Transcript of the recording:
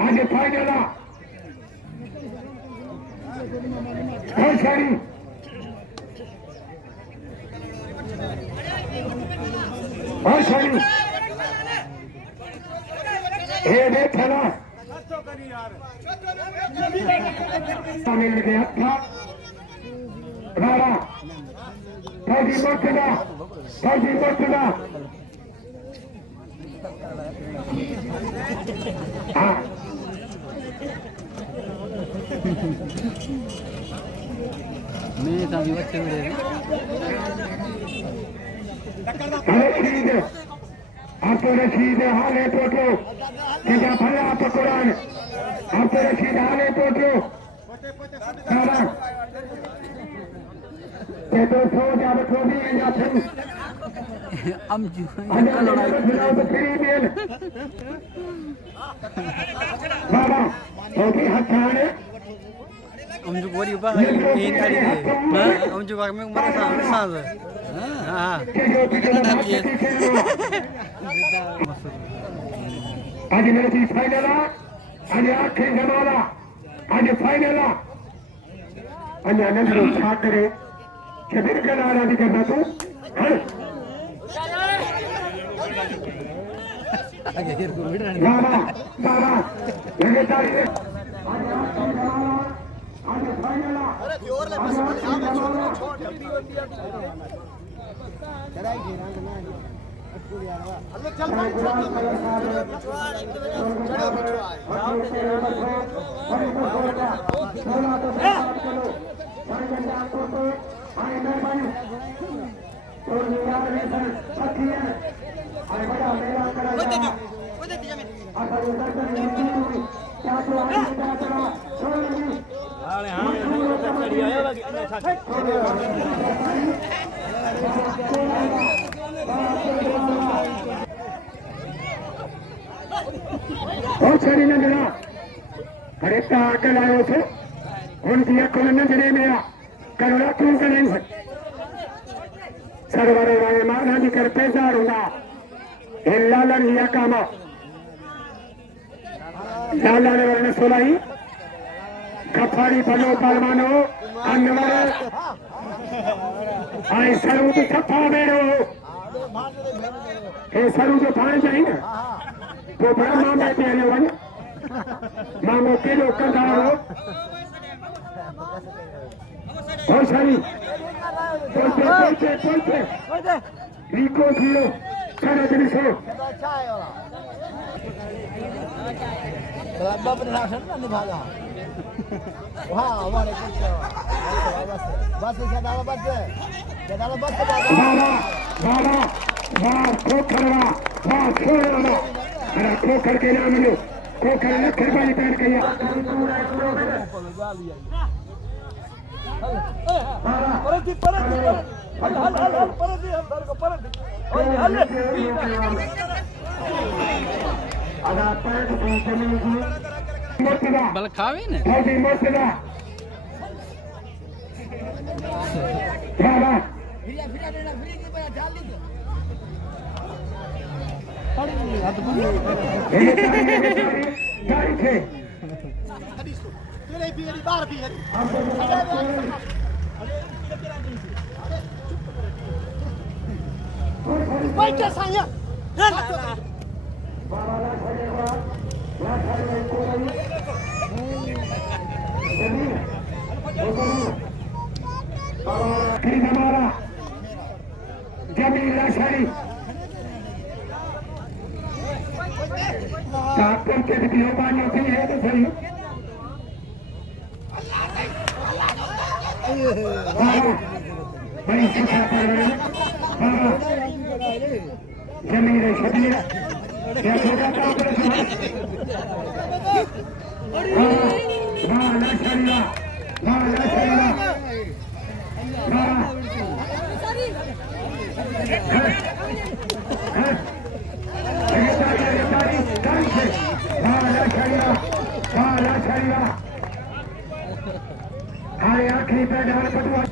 आगे फाइनल मिल गया था राणा फौजी मोर्तजा रशीद हाले पोटो क्या फला पकड़ान आप रशीद हाले पोटो तो सो जा बठो भी या थे हम जी बाबा होगी हथाने हम जो बोरी ऊपर इन करी हम जो में मारा सांस हां आज मेरे जी फाइनल आज आखिरी जमाना आज फाइनल आज आनंद छा करे कबीर का नारा भी करना तू बाबा बाबा लगे तारीख आज फाइनल बहुत सारी नजरा अरे आकल आयो थे उनकी अकुल नजरे में करोड़ा तू करें सरवर वाले माना भी कर पैसा रूंगा लालन ही काम लालन वरने सोलाई कफारी फलो पलवानो अनवर आई सरू तो सफा मेरो ये सरू जो पानी चाहिए तो बड़ा मामा पहले वाले मामो के लोग कंधार हो बहुत सारी बोलते रिको थियो सारा दिन सो बाप ने राशन ना निभागा वाह हमारे बस बाबा वाह खोखरवा वाह छोड़वा अरे खोखर के नाम लो खोखर न खरबानी पैर के या परती हल परती अंदर को परती हल आधा पैर की जमीन की मोतला बल खावे ने फौजी मोतला बाबा फिर देना फिर की बना डाल दी गाड़ी थे तेरे भी बाहर भी है बैठ साया हमारा जमीन लाशारी काकम के वीडियो पानी होती है तो सही बड़ी शिक्षा पर जमीन शबीर क्या होगा वाला शरीरा आखिरी पैदान पटुआ